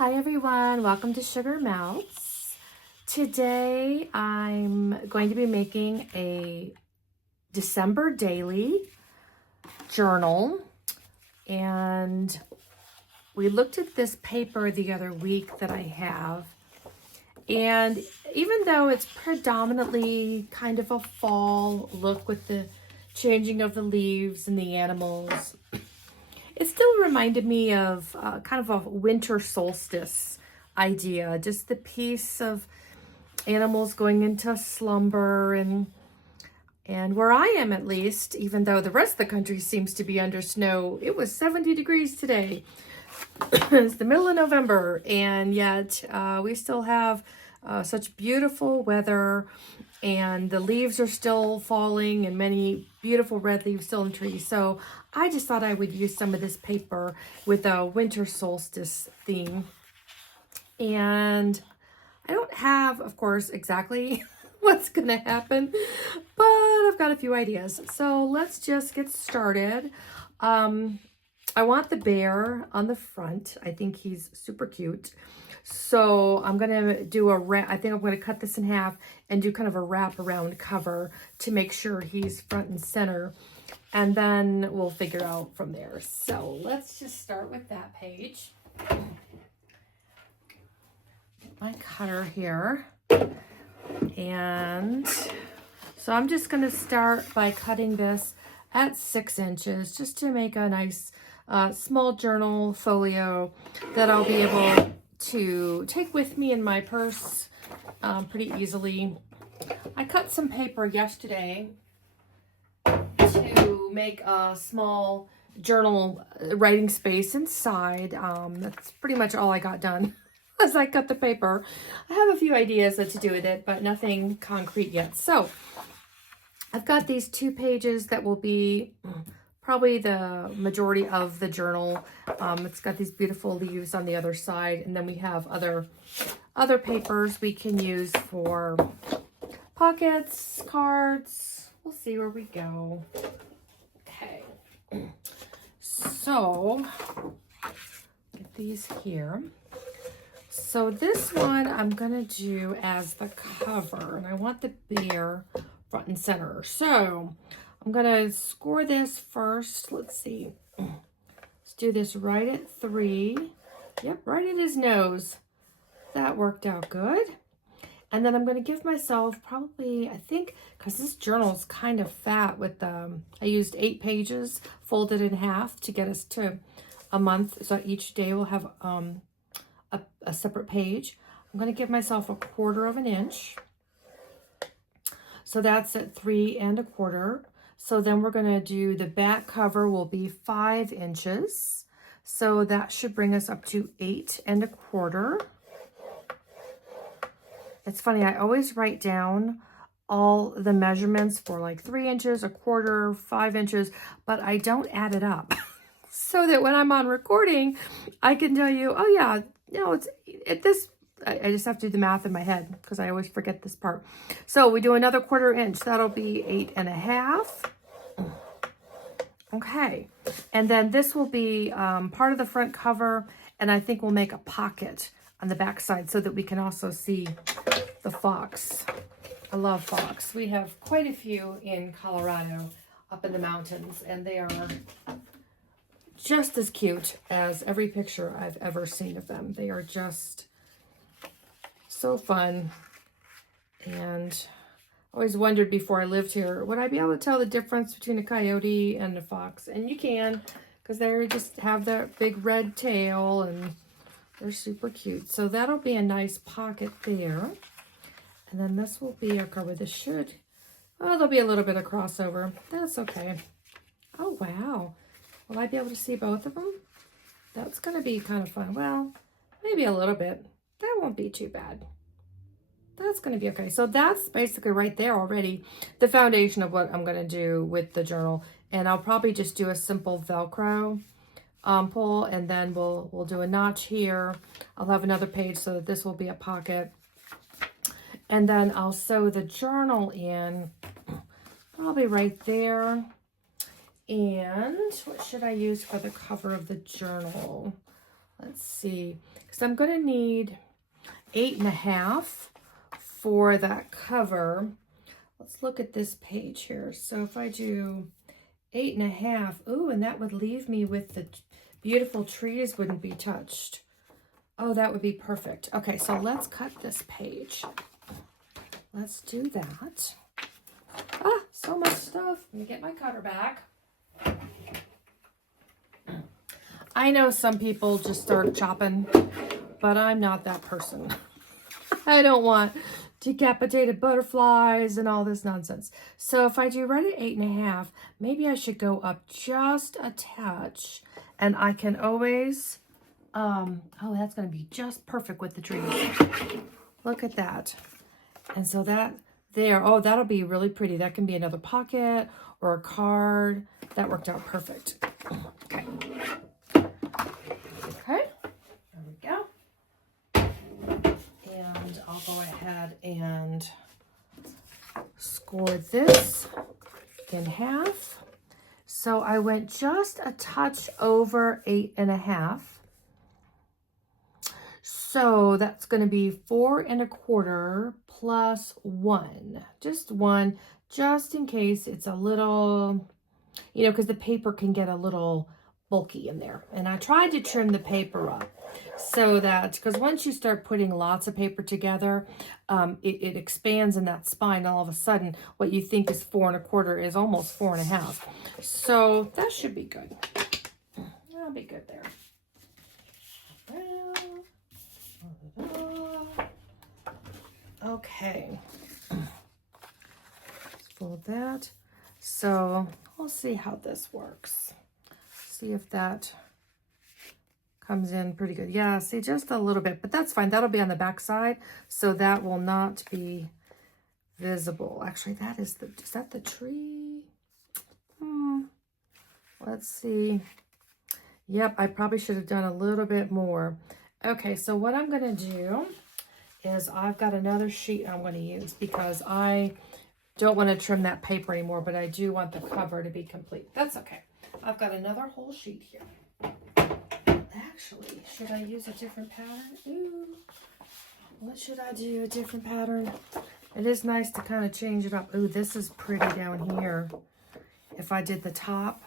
Hi everyone, welcome to Sugar Melts. Today I'm going to be making a December daily journal, and we looked at this paper the other week that I have, and even though it's predominantly kind of a fall look with the changing of the leaves and the animals, it still reminded me of kind of a winter solstice idea, just the piece of animals going into slumber, and where I am at least, even though the rest of the country seems to be under snow, it was 70 degrees today. It's the middle of November, and yet we still have such beautiful weather, and the leaves are still falling and many beautiful red leaves still in the trees. So I just thought I would use some of this paper with a winter solstice theme. And I don't have, of course, exactly what's going to happen, but I've got a few ideas. So let's just get started. I want the bear on the front. I think he's super cute. So I'm going to do I think I'm going to cut this in half and do kind of a wrap around cover to make sure he's front and center. And then we'll figure out from there. So let's just start with that page. Get my cutter here. And so I'm just going to start by cutting this at 6 inches just to make a nice small journal folio that I'll be able to take with me in my purse pretty easily. I cut some paper yesterday to make a small journal writing space inside. That's pretty much all I got done as I cut the paper. I have a few ideas what to do with it, but nothing concrete yet. So I've got these 2 pages that will be probably the majority of the journal. It's got these beautiful leaves on the other side, and then we have other papers we can use for pockets, cards. We'll see where we go. Okay, so get these here. So this one I'm gonna do as the cover, and I want the bear front and center. So I'm gonna score this first. Let's see. Let's do this right at 3. Yep, right at his nose. That worked out good. And then I'm gonna give myself probably, I think, because this journal is kind of fat with I used 8 pages folded in half to get us to a month. So each day we'll have a separate page. I'm gonna give myself 1/4 inch. So that's at 3 1/4. So then we're going to do the back cover will be 5 inches. So that should bring us up to 8 1/4. It's funny, I always write down all the measurements for like 3 inches, 1/4, 5 inches, but I don't add it up. So that when I'm on recording, I can tell you, oh yeah, no, it's at this. I just have to do the math in my head because I always forget this part. So we do another 1/4 inch. That'll be 8 1/2. Okay. And then this will be part of the front cover. And I think we'll make a pocket on the back side so that we can also see the fox. I love fox. We have quite a few in Colorado up in the mountains, and they are just as cute as every picture I've ever seen of them. They are just so fun. And I always wondered before I lived here, would I be able to tell the difference between a coyote and a fox? And you can, because they just have that big red tail and they're super cute. So that'll be a nice pocket there. And then this will be our cover. This should, oh, there'll be a little bit of crossover. That's okay. Oh, wow. Will I be able to see both of them? That's going to be kind of fun. Well, maybe a little bit. That won't be too bad. That's going to be okay. So that's basically right there already the foundation of what I'm going to do with the journal. And I'll probably just do a simple Velcro pull, and then we'll do a notch here. I'll have another page so that this will be a pocket. And then I'll sew the journal in probably right there. And what should I use for the cover of the journal? let's see, because I'm going to need 8.5 for that cover. Let's look at this page here. So if I do 8.5, ooh, and that would leave me with the beautiful trees wouldn't be touched. Oh, that would be perfect. Okay, so let's cut this page. Let's do that. Ah, so much stuff. Let me get my cutter back. I know some people just start chopping, but I'm not that person. I don't want decapitated butterflies and all this nonsense. So if I do right at 8.5, maybe I should go up just a touch, and I can always, oh, that's going to be just perfect with the trees. Look at that. And so that there, oh, that'll be really pretty. That can be another pocket or a card. That worked out perfect. Okay. Okay, there we go. And I'll go ahead and score this in half. So I went just a touch over 8.5. So that's going to be 4.25 plus 1. Just 1, just in case it's a little, you know, because the paper can get a little bulky in there. And I tried to trim the paper up so that, because once you start putting lots of paper together, it expands in that spine. All of a sudden, what you think is 4.25 is almost 4.5. So that should be good. That'll be good there. Okay. Let's fold that. So we'll see how this works. See if that comes in pretty good. Yeah, see, just a little bit, but that's fine. That'll be on the back side, so that will not be visible. Actually, is that the tree? Let's see. Yep, I probably should have done a little bit more. Okay, so what I'm going to do is I've got another sheet I'm going to use because I don't want to trim that paper anymore, but I do want the cover to be complete. That's okay. I've got another whole sheet here. Actually, should I use a different pattern? Ooh, what should I do? A different pattern? It is nice to kind of change it up. Ooh, this is pretty down here. If I did the top,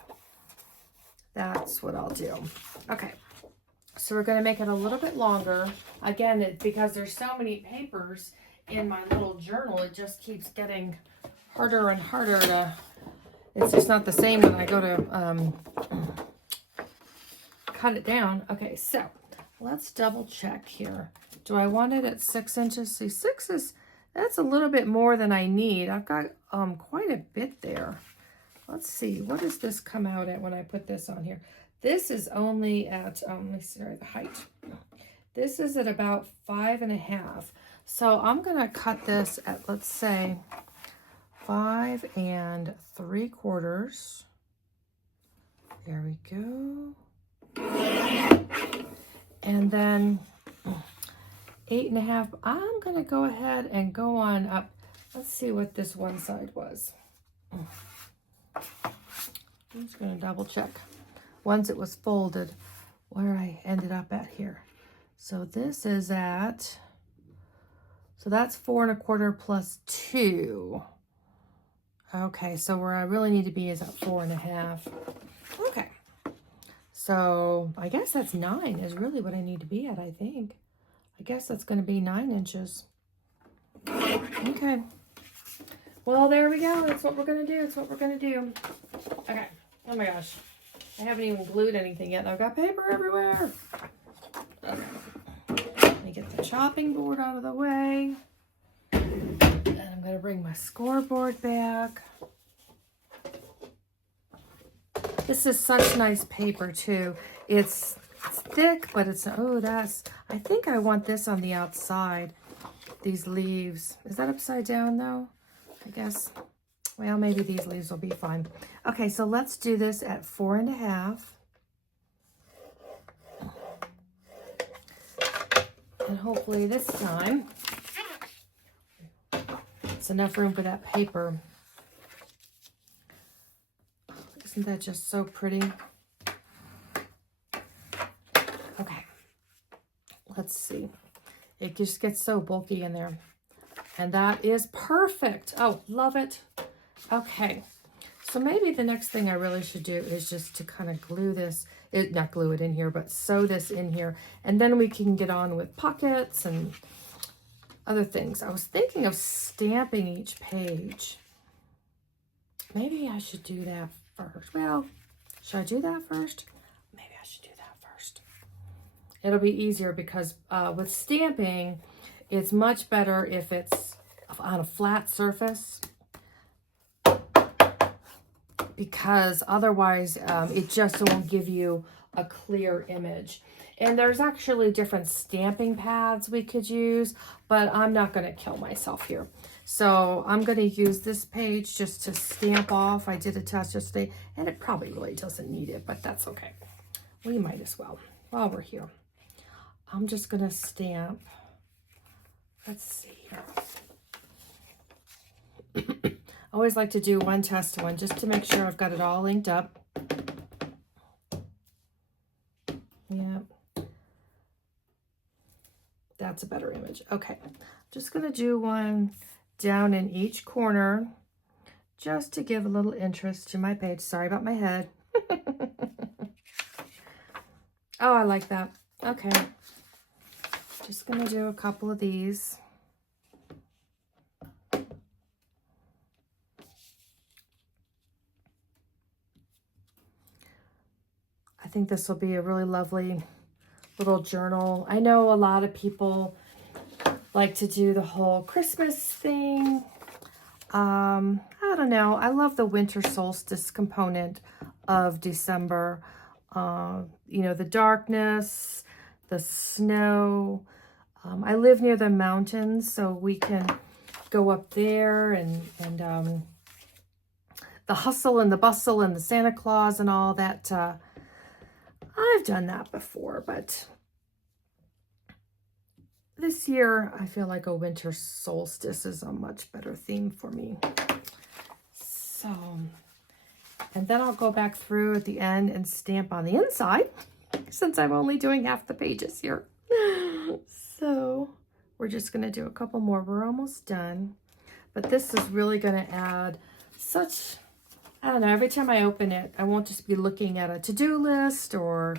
that's what I'll do. Okay, so we're going to make it a little bit longer. Again, because there's so many papers in my little journal, it just keeps getting harder and harder to, it's just not the same when I go to cut it down. Okay, so let's double check here. Do I want it at 6 inches? See, 6 is, that's a little bit more than I need. I've got quite a bit there. Let's see, what does this come out at when I put this on here? This is only at, let me see the height. This is at about 5.5. So I'm gonna cut this at, let's say, 5 3/4. There we go. And then 8.5. I'm gonna go ahead and go on up. Let's see what this one side was. I'm just gonna double check once it was folded where I ended up at here. So this is at, so that's 4.25 plus 2. Okay, so where I really need to be is at 4.5. Okay, so I guess that's 9 is really what I need to be at, I think. I guess that's going to be 9 inches. Okay. Well, there we go. That's what we're going to do. That's what we're going to do. Okay. Oh my gosh. I haven't even glued anything yet, and I've got paper everywhere. Okay. Let me get the chopping board out of the way. And I'm going to bring my scoreboard back. This is such nice paper, too. It's thick, but it's, oh, that's, I think I want this on the outside, these leaves. Is that upside down, though? I guess. Well, maybe these leaves will be fine. Okay, so let's do this at 4.5. And hopefully this time, it's enough room for that paper. Isn't that just so pretty? Okay, Let's see. It just gets so bulky in there. And that is perfect. Oh, love it. Okay. So maybe the next thing I really should do is just to kind of glue this, not glue it in here, but sew this in here. And then we can get on with pockets and other things. I was thinking of stamping each page. Maybe I should do that first. Well, should I do that first? Maybe I should do that first. It'll be easier because with stamping, it's much better if it's on a flat surface, because otherwise it just won't give you a clear image. And there's actually different stamping pads we could use, but I'm not going to kill myself here. So I'm going to use this page just to stamp off. I did a test yesterday, and it probably really doesn't need it, but that's okay. We might as well while we're here. I'm just going to stamp. Let's see here. I always like to do one test one just to make sure I've got it all linked up. Yeah. That's a better image. Okay. Just going to do one down in each corner just to give a little interest to my page. Sorry about my head. Oh, I like that. Okay. Just going to do a couple of these. I think this will be a really lovely little journal. I know a lot of people like to do the whole Christmas thing. I don't know. I love the winter solstice component of December. You know, the darkness, the snow. I live near the mountains, so we can go up there and the hustle and the bustle and the Santa Claus and all that. I've done that before, but this year I feel like a winter solstice is a much better theme for me. So, and then I'll go back through at the end and stamp on the inside since I'm only doing half the pages here. So we're just going to do a couple more. We're almost done, but this is really going to add such, I don't know, every time I open it, I won't just be looking at a to-do list or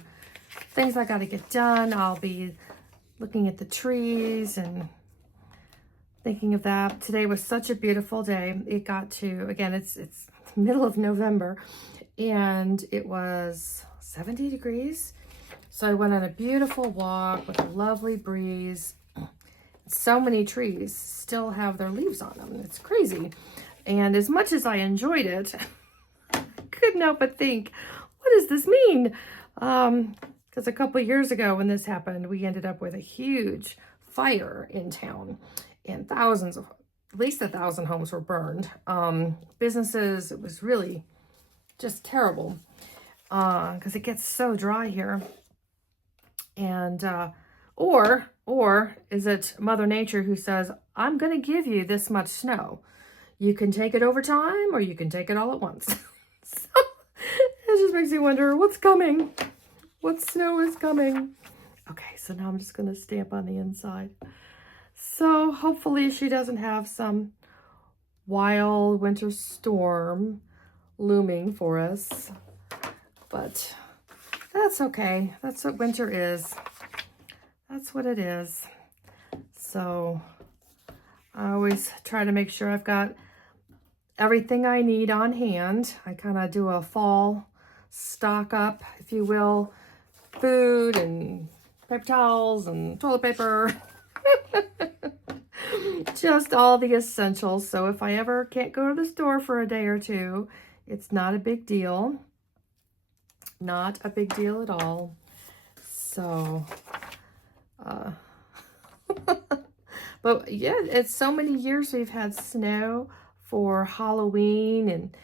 things I got to get done. I'll be looking at the trees and thinking of that. Today was such a beautiful day. It got to, again, it's middle of November, and it was 70 degrees. So I went on a beautiful walk with a lovely breeze. So many trees still have their leaves on them. It's crazy. And as much as I enjoyed it, couldn't help but think, what does this mean? Because a couple of years ago when this happened, we ended up with a huge fire in town, and thousands of, at least 1,000 homes were burned. Businesses, it was really just terrible because it gets so dry here. And or is it Mother Nature who says, I'm going to give you this much snow. You can take it over time, or you can take it all at once. So it just makes me wonder what's coming. What snow is coming? Okay, so now I'm just going to stamp on the inside. So hopefully she doesn't have some wild winter storm looming for us. But that's okay. That's what winter is. That's what it is. So I always try to make sure I've got everything I need on hand. I kind of do a fall stock up, if you will. Food and paper towels and toilet paper. Just all the essentials. So if I ever can't go to the store for a day or two, it's not a big deal. Not a big deal at all. So, but yeah, it's so many years we've had snow for Halloween, and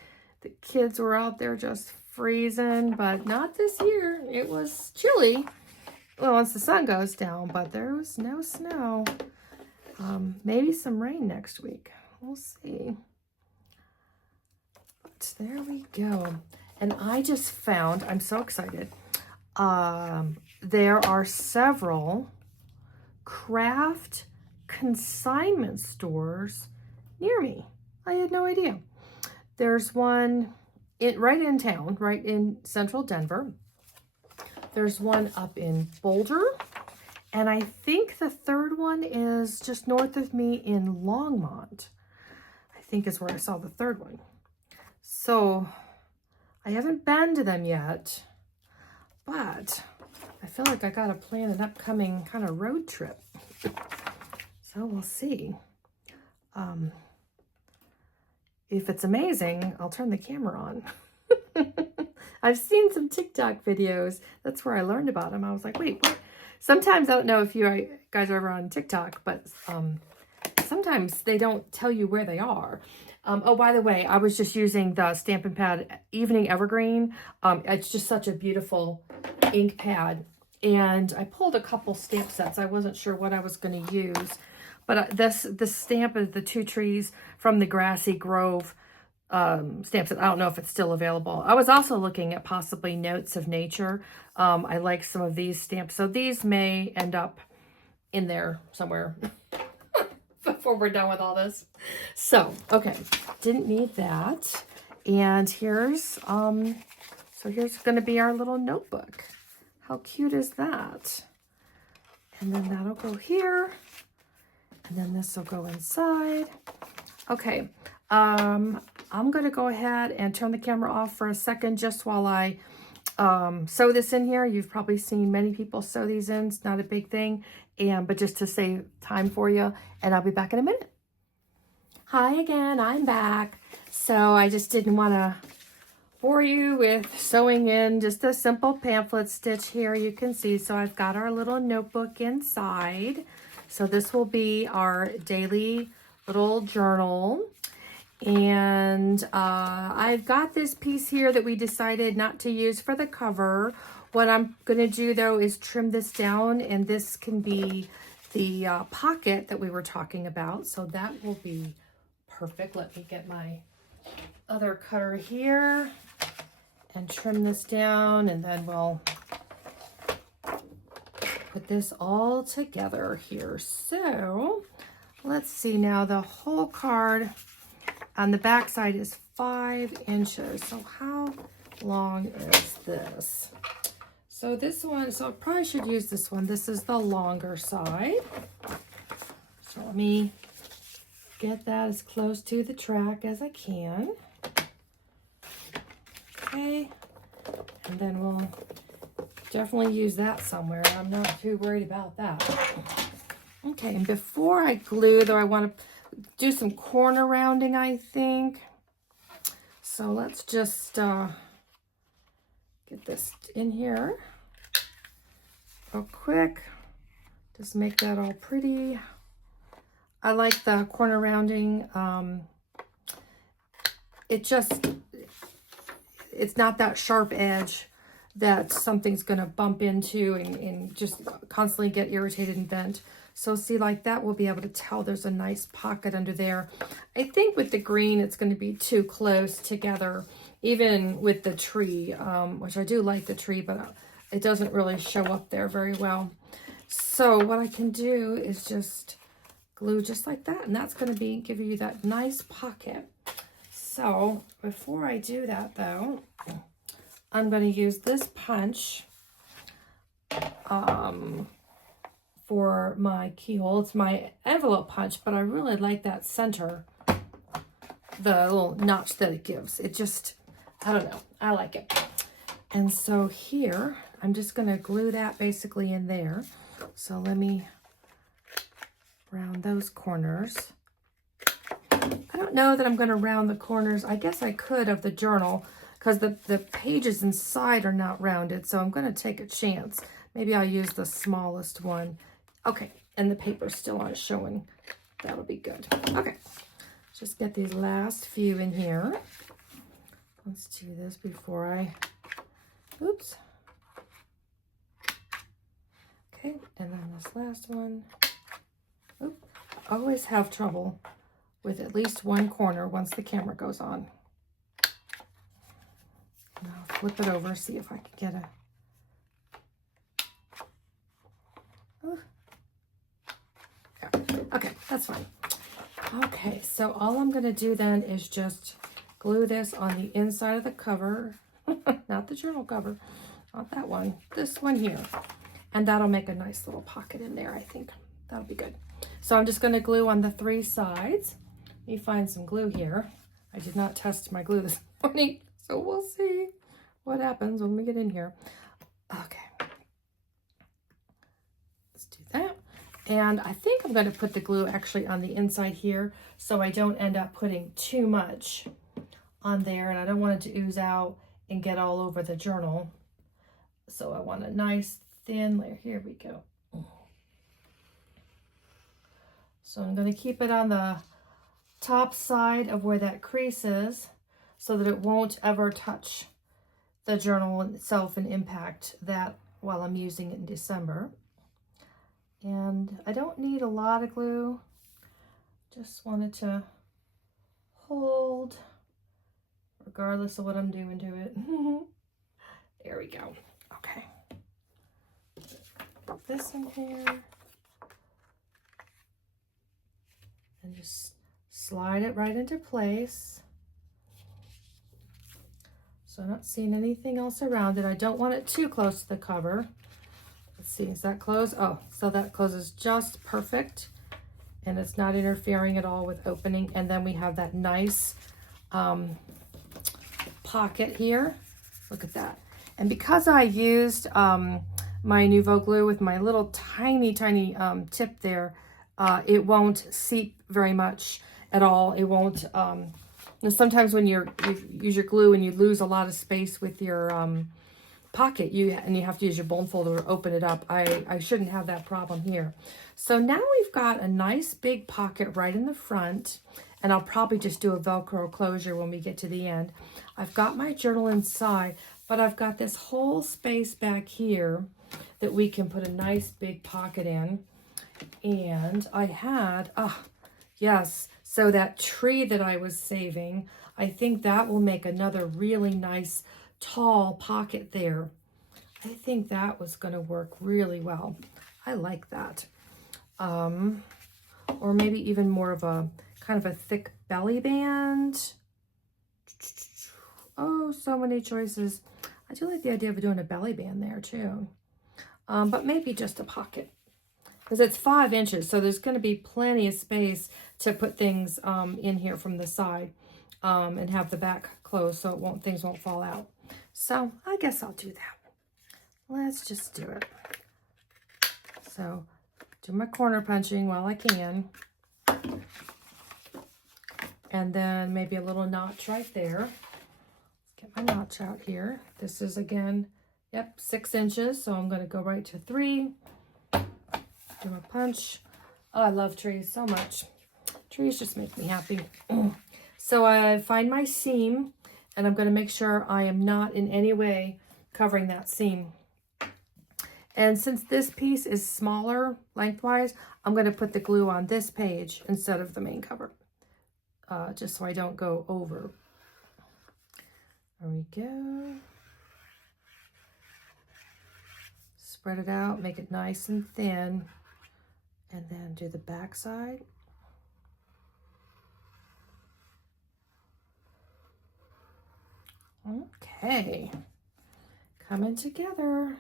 the kids were out there just freezing, but not this year. It was chilly. Well, once the sun goes down, but there was no snow. Maybe some rain next week. We'll see. But there we go. And I just found, I'm so excited. There are several craft consignment stores near me. I had no idea. There's one right in town, right in central Denver. There's one up in Boulder. And I think the third one is just north of me in Longmont. I think is where I saw the third one. So I haven't been to them yet, but I feel like I gotta plan an upcoming kind of road trip. So we'll see. If it's amazing, I'll turn the camera on. I've seen some TikTok videos. That's where I learned about them. I was like, wait, what? Sometimes, I don't know if you guys are ever on TikTok, but sometimes they don't tell you where they are. Oh, by the way, I was just using the Stampin' Pad Evening Evergreen. It's just such a beautiful ink pad. And I pulled a couple stamp sets. I wasn't sure what I was going to use. But this stamp is the Two Trees from the Grassy Grove stamp set. I don't know if it's still available. I was also looking at possibly Notes of Nature. I like some of these stamps. So these may end up in there somewhere before we're done with all this. So, okay. Didn't need that. And here's going to be our little notebook. How cute is that? And then that'll go here. And then this will go inside. Okay. I'm going to go ahead and turn the camera off for a second just while I sew this in here. You've probably seen many people sew these in. It's not a big thing, but just to save time for you, and I'll be back in a minute. Hi again, I'm back. So I just didn't want to bore you with sewing in just a simple pamphlet stitch here. You can see, so I've got our little notebook inside. So this will be our daily little journal. And I've got this piece here that we decided not to use for the cover. What I'm going to do, though, is trim this down, and this can be the pocket that we were talking about. So that will be perfect. Let me get my other cutter here and trim this down, and then we'll put this all together here. So let's see now, the whole card on the back side is 5 inches. So how long is this? So this one, so I probably should use this one. This is the longer side. So let me get that as close to the track as I can. Okay. And then we'll definitely use that somewhere. I'm not too worried about that. Okay, and before I glue, though, I want to do some corner rounding, I think. So let's just get this in here real quick. Just make that all pretty. I like the corner rounding. It's not that sharp edge that something's going to bump into and just constantly get irritated and bent. So see, like that, we'll be able to tell there's a nice pocket under there. I think with the green, it's going to be too close together, even with the tree, which I do like the tree, but it doesn't really show up there very well. So what I can do is just glue just like that, and that's going to give you that nice pocket. So before I do that, though, I'm going to use this punch for my keyhole. It's my envelope punch, but I really like that center, the little notch that it gives. It just, I don't know, I like it. And so here, I'm just going to glue that basically in there. So let me round those corners. I don't know that I'm going to round the corners. I guess I could of the journal, because the pages inside are not rounded, so I'm going to take a chance. Maybe I'll use the smallest one. Okay, and the paper's still on showing. That'll be good. Okay, just get these last few in here. Let's do this before I, oops. Okay, and then this last one. Oop, I always have trouble with at least one corner once the camera goes on. And I'll flip it over, see if I can get a... That's fine. Okay, so all I'm going to do then is just glue this on the inside of the cover. Not the journal cover. Not that one. This one here. And that'll make a nice little pocket in there, I think. That'll be good. So I'm just going to glue on the 3 sides. Let me find some glue here. I did not test my glue this morning, so we'll see what happens when we get in here. Okay. Let's do that. And I think I'm going to put the glue actually on the inside here so I don't end up putting too much on there, and I don't want it to ooze out and get all over the journal. So I want a nice thin layer. Here we go. So I'm going to keep it on the top side of where that crease is so that it won't ever touch the journal itself and impact that while I'm using it in December. And I don't need a lot of glue. Just wanted to hold regardless of what I'm doing to it. There we go. Okay. Put this in here. And just slide it right into place. So I'm not seeing anything else around it. I don't want it too close to the cover. Let's see, is that closed? Oh, so that closes just perfect. And it's not interfering at all with opening. And then we have that nice pocket here. Look at that. And because I used my Nouveau glue with my little tiny tip there, it won't seep very much at all. It won't, sometimes when you use your glue and you lose a lot of space with your pocket, you have to use your bone folder to open it up. I shouldn't have that problem here. So now we've got a nice big pocket right in the front, and I'll probably just do a Velcro closure when we get to the end. I've got my journal inside, but I've got this whole space back here that we can put a nice big pocket in. And I had, yes, so that tree that I was saving, I think that will make another really nice tall pocket there. I think that was going to work really well. I like that. Or maybe even more of a kind of a thick belly band. Oh, so many choices. I do like the idea of doing a belly band there too. But maybe just a pocket. Because it's 5 inches, so there's going to be plenty of space to put things in here from the side and have the back closed so things won't fall out. So I guess I'll do that. Let's just do it. So do my corner punching while I can. And then maybe a little notch right there. Get my notch out here. This is again, 6 inches. So I'm going to go right to 3. Do my punch. Oh, I love trees so much. Trees just make me happy. So I find my seam, and I'm going to make sure I am not in any way covering that seam. And since this piece is smaller lengthwise, I'm going to put the glue on this page instead of the main cover, just so I don't go over. There we go. Spread it out, make it nice and thin. And then do the back side. Okay, coming together.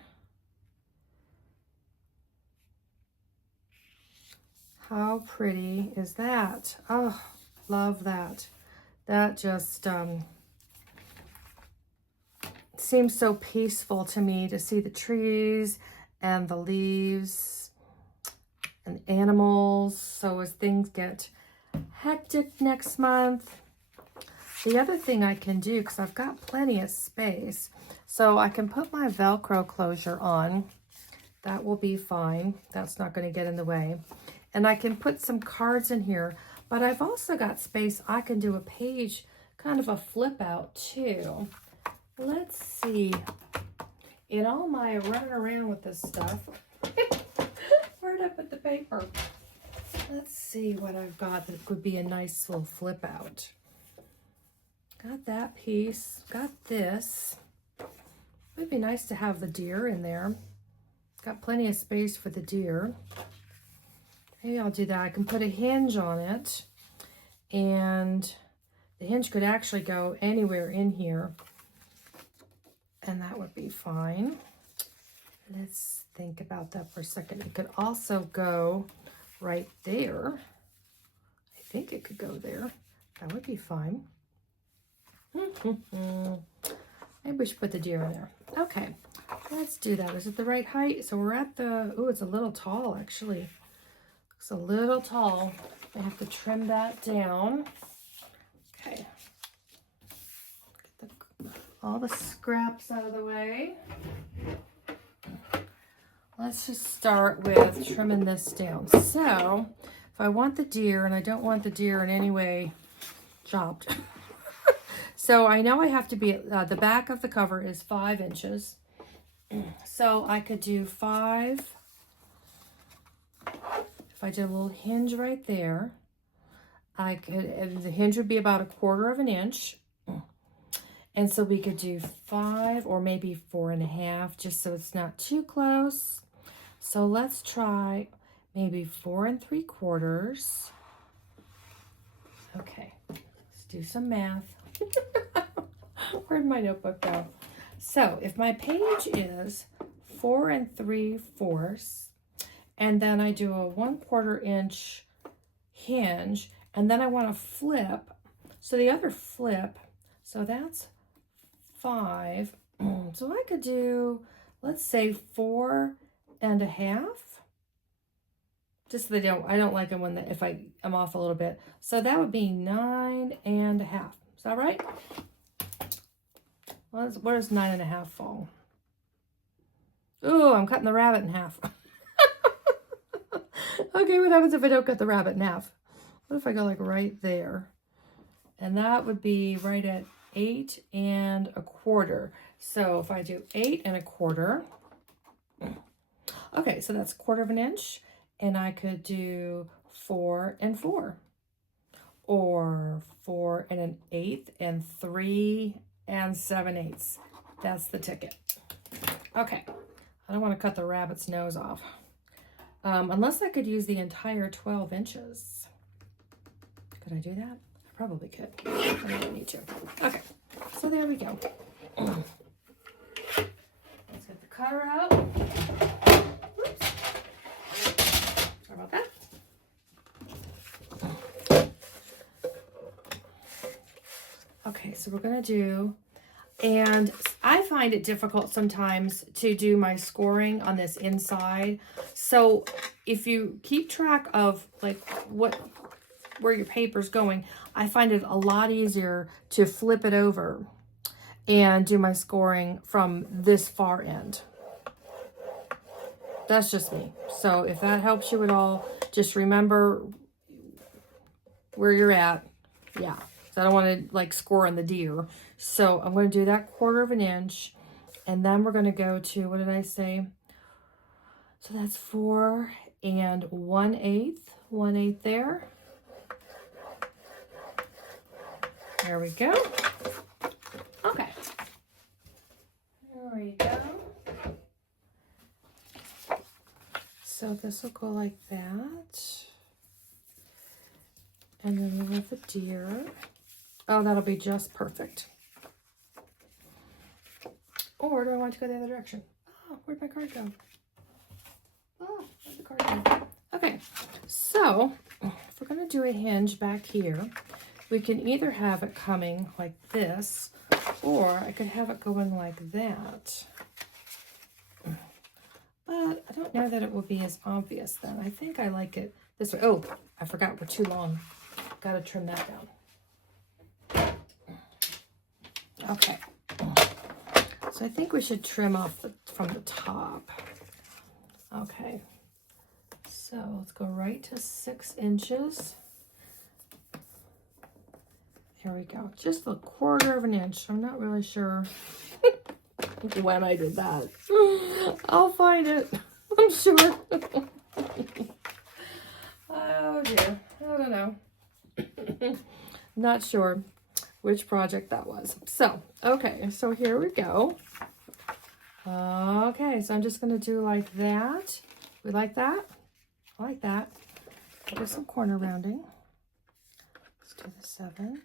How pretty is that? Oh, love that. That just seems so peaceful to me to see the trees and the leaves and animals. So as things get hectic next month, the other thing I can do, because I've got plenty of space, so I can put my Velcro closure on. That will be fine. That's not going to get in the way. And I can put some cards in here, but I've also got space. I can do a page, kind of a flip out too. Let's see. In all my running around with this stuff, where'd I put the paper? Let's see what I've got that could be a nice little flip out. Got that piece, got this. It'd be nice to have the deer in there. Got plenty of space for the deer. Maybe I'll do that. I can put a hinge on it, and the hinge could actually go anywhere in here, and that would be fine. Let's think about that for a second. It could also go right there. I think it could go there. That would be fine. Maybe we should put the deer in there. Okay, let's do that. Is it the right height? So we're at the, oh, it's a little tall actually. Looks a little tall. I have to trim that down. Okay. Get all the scraps out of the way. Let's just start with trimming this down. So if I want the deer, and I don't want the deer in any way chopped. So I know I have to be, the back of the cover is 5 inches. So I could do 5. If I did a little hinge right there, I could, the hinge would be about 1/4 inch. And so we could do 5 or maybe 4.5, just so it's not too close. So let's try maybe 4 3/4. Okay, let's do some math. Where'd my notebook go? So if my page is 4 3/4, and then I do a 1/4 inch hinge, and then I want to flip, so the other flip, so that's 5. So I could do, let's say 4.5. Just so I don't like them when if I'm off a little bit. So that would be 9.5. Is that right? Where does 9.5 fall? Ooh, I'm cutting the rabbit in half. Okay, what happens if I don't cut the rabbit in half? What if I go like right there? And that would be right at 8 1/4. So if I do 8 1/4, okay, so that's 1/4 inch, and I could do 4 4, or 4 1/8, and 3 7/8. That's the ticket. Okay, I don't want to cut the rabbit's nose off. Unless I could use the entire 12 inches. Could I do that? I probably could. I don't need to. Okay, so there we go. Let's get the cutter out. Oops. Sorry about that. Okay, so we're gonna do, and I find it difficult sometimes to do my scoring on this inside. So if you keep track of like where your paper's going, I find it a lot easier to flip it over and do my scoring from this far end. That's just me. So if that helps you at all, just remember where you're at. Yeah. So I don't want to like score on the deer. So I'm going to do that 1/4 inch. And then we're going to go to, what did I say? So that's 4 1/8. 1/8 there. There we go. Okay. There we go. So this will go like that. And then we'll have the deer. Oh, that'll be just perfect. Or do I want to go the other direction? Oh, where'd my card go? Oh, where'd the card go? Okay, so if we're going to do a hinge back here, we can either have it coming like this, or I could have it going like that. But I don't know that it will be as obvious then. I think I like it this way. Oh, I forgot we're too long. Got to trim that down. Okay. So I think we should trim off from the top. Okay. So let's go right to 6 inches. Here we go. Just 1/4 inch. I'm not really sure when I did that. I'll find it. I'm sure. Oh dear. I don't know. Not sure which project that was. So, okay. So here we go. Okay. So I'm just going to do like that. We like that? I like that. do some corner rounding. Let's do the 7.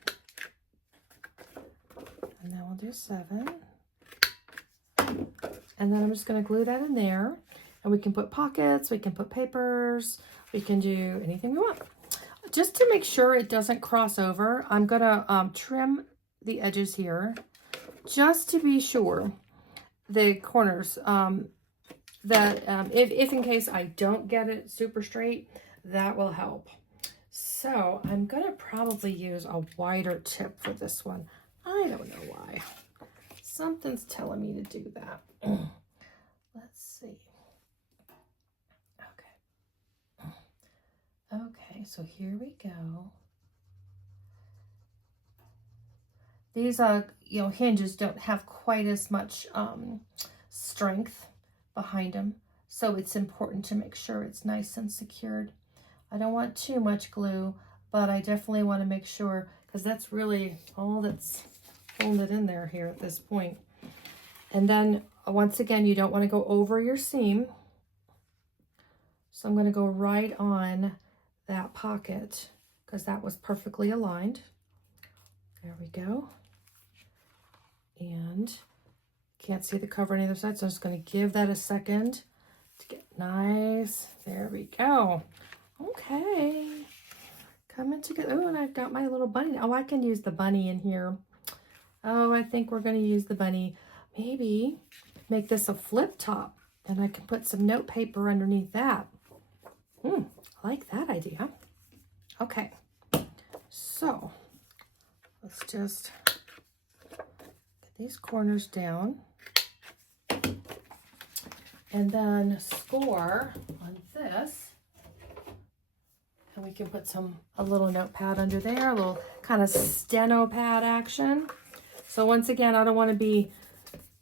And then we'll do 7. And then I'm just going to glue that in there. And we can put pockets, we can put papers, we can do anything we want. Just to make sure it doesn't cross over, I'm going to trim the edges here just to be sure, the corners, if in case I don't get it super straight, that will help. So I'm going to probably use a wider tip for this one. I don't know why. Something's telling me to do that. Let's see. Okay, so here we go. These hinges don't have quite as much strength behind them, so it's important to make sure it's nice and secured. I don't want too much glue, but I definitely want to make sure, because that's really all that's holding it in there here at this point. And then once again, you don't want to go over your seam, so I'm going to go right on that pocket because that was perfectly aligned. There we go. And can't see the cover on either side, so I'm just going to give that a second to get nice. There we go. Okay, coming together. Oh, and I've got my little bunny. Oh, I can use the bunny in here. Oh, I think we're going to use the bunny. Maybe make this a flip top, and I can put some note paper underneath that. I like that idea. Okay, so let's just get these corners down and then score on this. And we can put a little notepad under there, a little kind of steno pad action. So once again, I don't want to be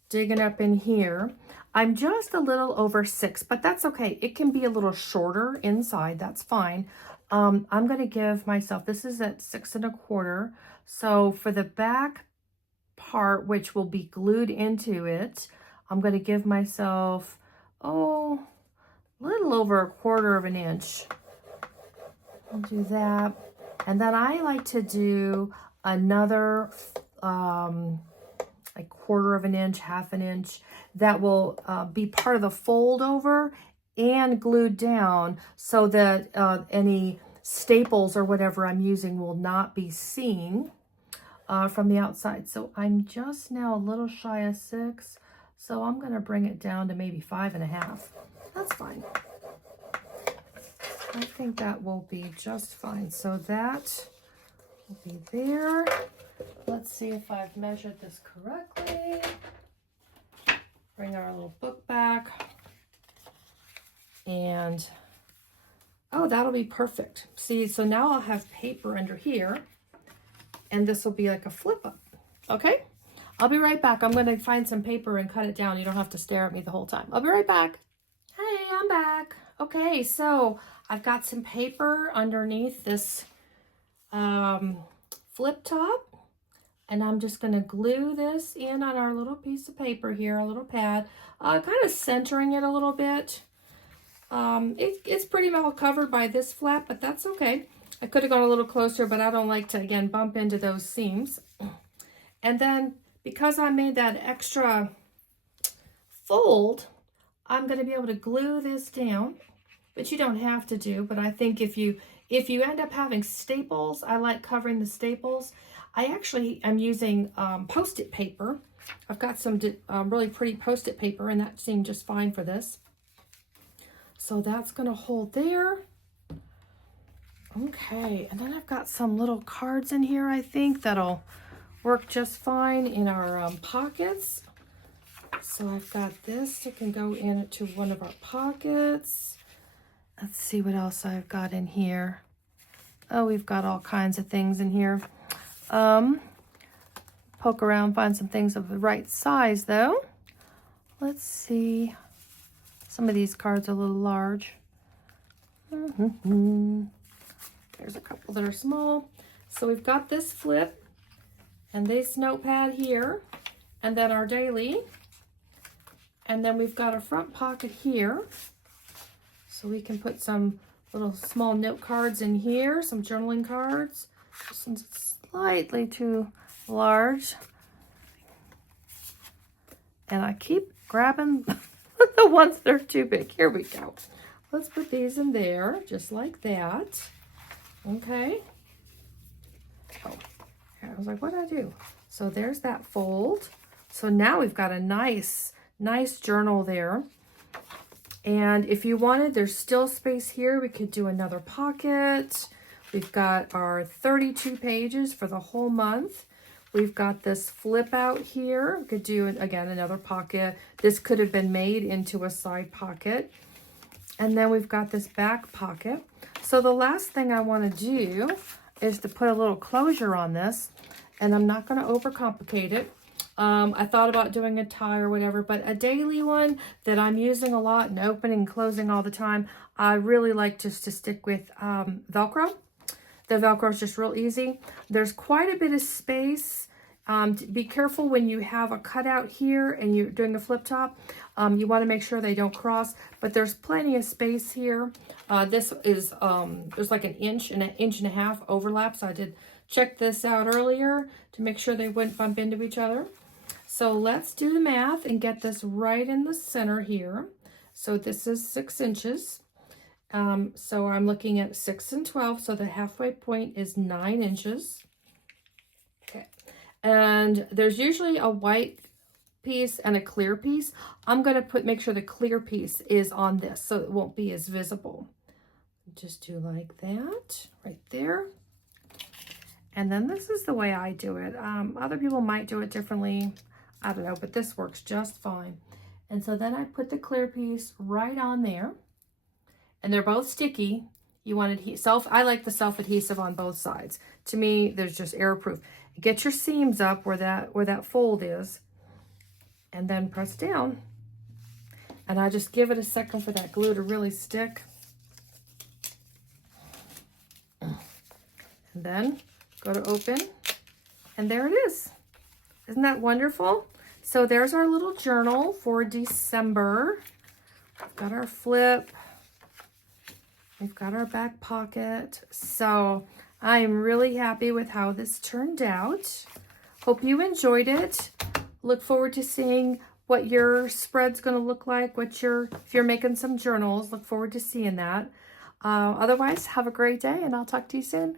digging up in here. I'm just a little over 6, but that's okay. It can be a little shorter inside. That's fine. I'm going to give myself, this is at 6 1/4. So for the back part, which will be glued into it, I'm going to give myself, a little over 1/4 of an inch. I'll do that. And then I like to do another, like 1/4 of an inch, 1/2 inch, that will be part of the fold over and glued down so that any staples or whatever I'm using will not be seen from the outside. So I'm just now a little shy of 6, so I'm going to bring it down to maybe 5 1/2. That's fine. I think that will be just fine. So that will be there. Let's see if I've measured this correctly. Bring our little book back. And, oh, that'll be perfect. See, so now I'll have paper under here. And this will be like a flip up. Okay? I'll be right back. I'm going to find some paper and cut it down. You don't have to stare at me the whole time. I'll be right back. Hey, I'm back. Okay, so I've got some paper underneath this flip top. And I'm just going to glue this in on our little piece of paper here, a little pad, kind of centering it a little bit. It's pretty well covered by this flap, but that's okay. I could have gone a little closer, but I don't like to, again, bump into those seams. And then because I made that extra fold, I'm going to be able to glue this down, but you don't have to do. But I think if you end up having staples, I like covering the staples. I actually am using Post-it paper. I've got some really pretty Post-it paper, and that seemed just fine for this. So that's going to hold there. Okay, and then I've got some little cards in here, I think, that'll work just fine in our pockets. So I've got this that can go into one of our pockets. Let's see what else I've got in here. Oh, we've got all kinds of things in here. Poke around, find some things of the right size, though. Let's see. Some of these cards are a little large. There's a couple that are small. So we've got this flip and this notepad here, and then our daily. And then we've got a front pocket here. So we can put some little small note cards in here, some journaling cards. This one's slightly too large. And I keep grabbing the ones that are too big. Here we go. Let's put these in there, just like that. Okay. Oh, I was like, what did I do? So there's that fold. So now we've got a nice journal there. And if you wanted, there's still space here. We could do another pocket. We've got our 32 pages for the whole month. We've got this flip out here. We could do, again, another pocket. This could have been made into a side pocket. And then we've got this back pocket. So the last thing I want to do is to put a little closure on this. And I'm not going to overcomplicate it. I thought about doing a tie or whatever, but a daily one that I'm using a lot and opening and closing all the time, I really like just to stick with Velcro. The Velcro is just real easy. There's quite a bit of space. Be careful when you have a cutout here and you're doing a flip top. You want to make sure they don't cross, but there's plenty of space here. This is, there's like an inch and a half overlap, so I did check this out earlier to make sure they wouldn't bump into each other. So let's do the math and get this right in the center here. So this is 6 inches. So I'm looking at 6 and 12. So the halfway point is 9 inches. Okay. And there's usually a white piece and a clear piece. I'm going to make sure the clear piece is on this so it won't be as visible. Just do like that right there. And then this is the way I do it. Other people might do it differently. I don't know, but this works just fine. And so then I put the clear piece right on there. And they're both sticky. You want I like the self-adhesive on both sides. To me, there's just airproof. Get your seams up where that fold is. And then press down. And I just give it a second for that glue to really stick. And then go to open. And there it is. Isn't that wonderful? So there's our little journal for December. We've got our flip. We've got our back pocket. So I'm really happy with how this turned out. Hope you enjoyed it. Look forward to seeing what your spread's going to look like. If you're making some journals, look forward to seeing that. Otherwise, have a great day and I'll talk to you soon.